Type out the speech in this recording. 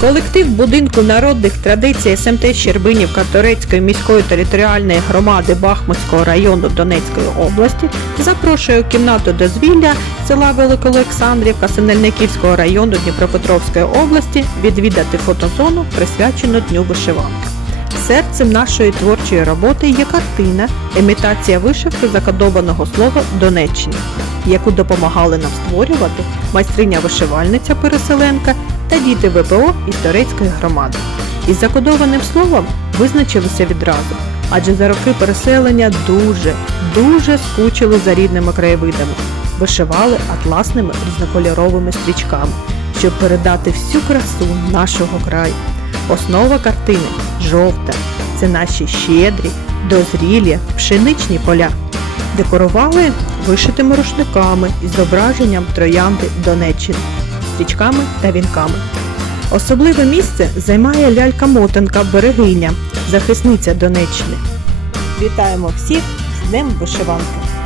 Колектив будинку народних традицій СМТ Щербинівка Торецької міської територіальної громади Бахмутського району Донецької області запрошує у кімнату дозвілля села Великоолександрівка Синельниківського району Дніпропетровської області відвідати фотозону, присвячену Дню вишиванки. Серцем нашої творчої роботи є картина імітація вишивки закодованого слова Донеччини, яку допомагали нам створювати майстриня вишивальниця переселенка та діти ВПО із Торецької громади. Із закодованим словом визначилися відразу, адже за роки переселення дуже, дуже скучили за рідними краєвидами, вишивали атласними різнокольоровими стрічками, щоб передати всю красу нашого краю. Основа картини жовта. Це наші щедрі, дозрілі, пшеничні поля. Декорували вишитими рушниками із зображенням троянди Донеччини, стрічками та вінками. Особливе місце займає лялька-мотанка Берегиня, захисниця Донеччини. Вітаємо всіх з Днем вишиванки!